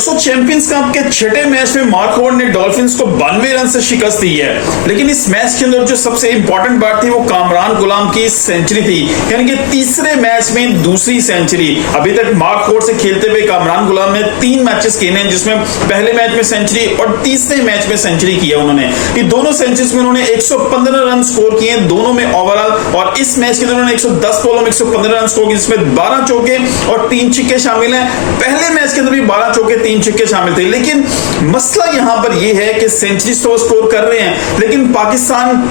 Champions cup के छठे match में मार्क वुड ने डॉल्फिन्स को 92 रन से शिकस्त दी है। लेकिन इस मैच के अंदर जो सबसे इंपॉर्टेंट बात थी वो कामरान गुलाम की सेंचुरी थी, यानी कि तीसरे मैच में दूसरी सेंचुरी। अभी तक मार्क वुड से खेलते हुए कामरान गुलाम ने 3 मैचेस खेले हैं, जिसमें पहले मैच में सेंचुरी और तीसरे मैच में सेंचुरी किया उन्होंने। ये दोनों सेंचुरीज में उन्होंने 115 रन स्कोर किए दोनों में ओवरऑल, और इस मैच के अंदर उन्होंने 110 बॉलों में 115 रन स्कोर किए, जिसमें 12 चौके और 3 छक्के शामिल हैं। पहले मैच के अंदर भी 12 चौके 3 छक्के शामिल थे। लेकिन मसला यहां पर यह है कि सेंचुरीज तो स्कोर कर रहे हैं, लेकिन पाकिस्तान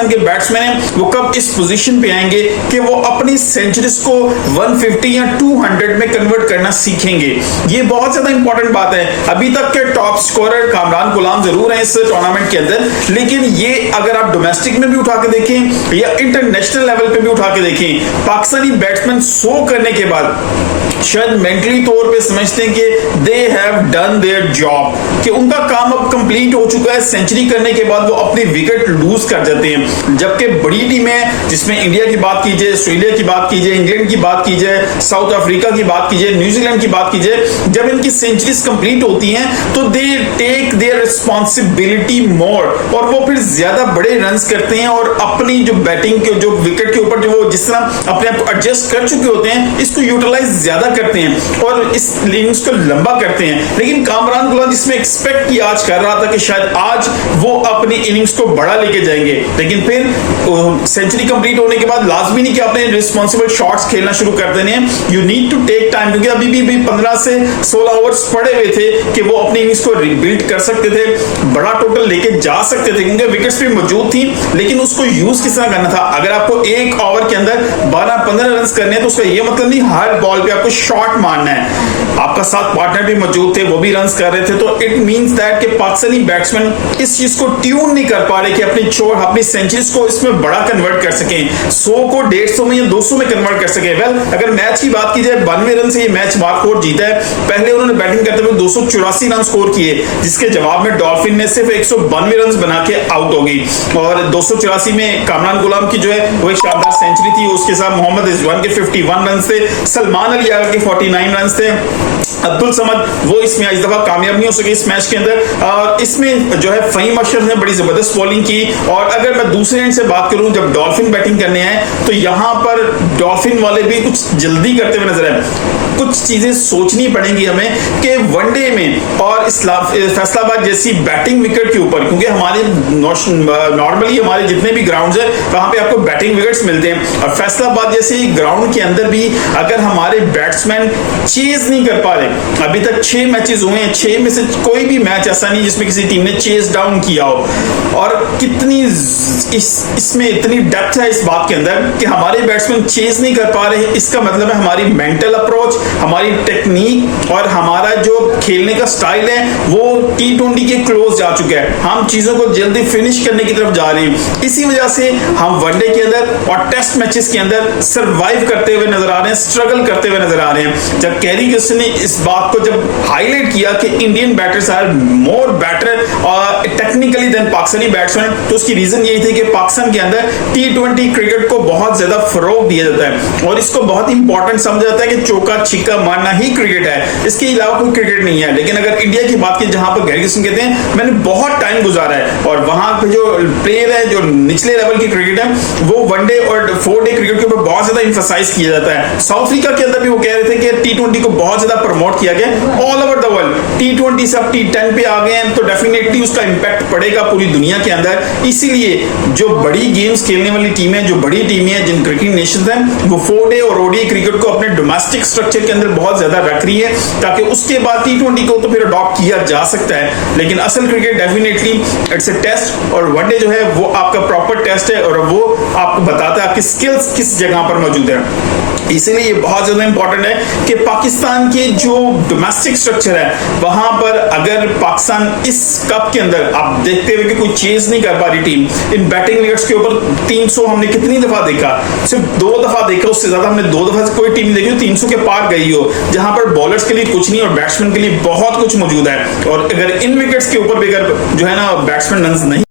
के बैट्समैन हैं वो कब इस पोजीशन पे आएंगे कि वो अपनी सेंचुरीज को 150 या 200 में कन्वर्ट करना सीखेंगे। ये बहुत ज्यादा इंपॉर्टेंट बात है। अभी तक के टॉप स्कोरर कामरान गुलाम जरूर हैं इस टूर्नामेंट के अंदर, लेकिन ये अगर आप डोमेस्टिक में भी उठा के देखें या इंटरनेशनल लेवल पे भी उठा के देखें, पाकिस्तानी बैट्समैन 100 करने के बाद शायद मेंटली तौर पे समझते हैं कि they have done their job, कि उनका काम अब कंप्लीट हो चुका है। सेंचुरी करने के बाद वो अपनी विकेट लूज कर जाते हैं। जबकि बड़ी टीमें, जिसमें इंडिया की बात कीजिए, ऑस्ट्रेलिया की बात कीजिए, इंग्लैंड की बात कीजिए, साउथ अफ्रीका की बात कीजिए, न्यूजीलैंड की बात कीजिए, जब इनकी सेंचुरीज कंप्लीट होती हैं तो दे टेक देयर रिस्पॉन्सिबिलिटी मोर, और वो फिर ज्यादा बड़े रन करते हैं और अपनी जो बैटिंग के जो विकेट के ऊपर जो वो जिस तरह अपने आप को एडजस्ट कर चुके होते हैं, इसको यूटिलाइज ज्यादा करते हैं और इस इनिंग्स को लंबा करते हैं। लेकिन कामरान गुलाम जिसमें एक्सपेक्ट किया आज कर रहा था कि शायद आज वो अपनी इनिंग्स को बड़ा लेके जाएंगे, लेकिन फिर सेंचुरी कंप्लीट होने के बाद लाजमी नहीं कि आपने रिस्पॉन्सिबल शॉट्स खेलना शुरू कर देने हैं। You need to take time, क्योंकि अभी भी 15 से 16 ओवर्स पड़े हुए थे कि वो अपनी इनिंग्स को रिबिल्ड कर सकते थे, बड़ा टोटल लेके जा सकते थे, क्योंकि विकेट्स भी मौजूद थी। लेकिन उसको यूज किस तरह करना था। अगर आपको एक ओवर के अंदर 12-15 रन करने हैं तो उसका ये मतलब नहीं हर बॉल पे आपको शॉट मारना है। आपका साथ पार्टनर भी मौजूद थे, वो भी रन कर रहे थे, तो इट मींस दैट कि पाकिस्तानी बैट्समैन इस चीज को ट्यून नहीं कर पा रहे कि अपनी सेंचुरीज को इसमें बड़ा कन्वर्ट कर सकें, 100 को 150 में या 200 में कन्वर्ट कर सके। वेल, अगर मैच की बात की जाए, 92 रन से ये मैच मार्क वुड जीता है। पहले उन्होंने बैटिंग करते हुए 284 रन स्कोर किए, जिसके जवाब में डॉल्फिन ने सिर्फ 192 रन बना के आउट हो गई, और 284 में कामरान गुलाम की जो है वो एक शानदार सेंचुरी थी। उसके साथ मोहम्मद रिजवान के 51 रन थे, सलमान अली आगा के 49 रन थे, अब्दुल समद वो इसमें इस दफा कामयाब नहीं हो सके इस मैच के अंदर। इसमें जो है फहीम अशरफ ने बड़ी जबरदस्त बॉलिंग की। और अगर मैं दूसरे एंड से बात करूं, जब डॉल्फिन बैटिंग करने आए तो यहां पर डॉल्फिन वाले भी कुछ जल्दी करते हुए नजर आए। कुछ चीजें सोचनी पड़ेंगी हमें कि वनडे में और फैसलाबाद जैसी बैटिंग विकेट के ऊपर, क्योंकि हमारे नॉर्मली हमारे जितने भी ग्राउंड्स है वहां पे आपको बैटिंग विकेट्स मिलते हैं, और फैसलाबाद जैसे ग्राउंड के अंदर भी अगर हमारे बैट्समैन चेज नहीं कर पा रहे, अभी तक 6 मैचेस हुए हैं, 6 में से कोई भी मैच ऐसा नहीं जिसमें किसी टीम ने चेज डाउन किया हो। और कितनी इसमें इतनी डेप्थ है इस बात के अंदर कि हमारे बैट्समैन चेज नहीं कर पा रहे। इसका मतलब है हमारी मेंटल अप्रोच, हमारी टेक्निक और हमारा जो खेलने का स्टाइल है वो T20 के क्लोज जा चुका है। हम चीजों को जल्दी फिनिश करने की तरफ जा रहे हैं। इसी वजह से हम वनडे के अंदर और टेस्ट मैचेस के अंदर सरवाइव करते हुए नजर आ रहे हैं, स्ट्रगल करते हुए नजर आ रहे हैं। जब कैरी गिल्सन ने इस बात को जब हाईलाइट किया कि Indian batters are more better technically than Pakistani batsman, तो उसकी रीजन यही थी कि पाकिस्तान के अंदर T20 क्रिकेट को बहुत ज्यादा फरोग दिया जाता है और इसको बहुत इंपॉर्टेंट समझा जाता है कि चौका छिक्का मारना ही क्रिकेट है, इसके अलावा कोई क्रिकेट नहीं है। लेकिन अगर इंडिया की बात की, जहां पर कैरी गिल्सन कहते हैं मैंने बहुत टाइम गुजारा है, और वहां पे जो प्लेयर है जो निचले लेवल की क्रिकेट है वो वनडे और 4 डे क्रिकेट के ऊपर बहुत ज्यादा इंफसाइज किया जाता है। साउथ अफ्रीका के अंदर भी वो कह रहे थे कि T20 को बहुत ज्यादा प्रमोट किया गया all over the world. T20 से अब T10 पे आ गए हैं, तो डेफिनेटली उसका इंपैक्ट पड़ेगा पूरी दुनिया के अंदर। इसीलिए जो बड़ी गेम्स खेलने वाली टीमें, जो बड़ी टीमें हैं, जिन क्रिकेट नेशंस हैं, वो 4 डे और ODI क्रिकेट को अपने डोमेस्टिक स्ट्रक्चर के अंदर बहुत ज्यादा रख रही है, ताकि उसके बाद T20 को तो फिर अडॉप्ट किया जा सकता है। लेकिन असल cricket definitely it's a test, और वनडे जो है वो आपका प्रॉपर टेस्ट है, और वो आपको बताता है आपकी स्किल्स किस जगह पर मौजूद है। इसीलिए ये बहुत ज्यादा इंपॉर्टेंट है कि पाकिस्तान के जो डोमेस्टिक स्ट्रक्चर है वहां पर अगर पाकिस्तान इस कप के अंदर आप देखते हुए कि कोई चेज नहीं कर पा रही टीम, इन बैटिंग विकेट्स के ऊपर 300 हमने कितनी दफा देखा, सिर्फ 2 दफा देखा, उससे ज्यादा हमने 2 दफा से कोई टीम देखी हो 300 के पार गई हो, जहां पर बॉलर्स के लिए कुछ नहीं और बैट्समैन के लिए बहुत कुछ मौजूद है। और अगर इन विकेट्स के ऊपर भी अगर जो है ना बैट्समैन रन नहीं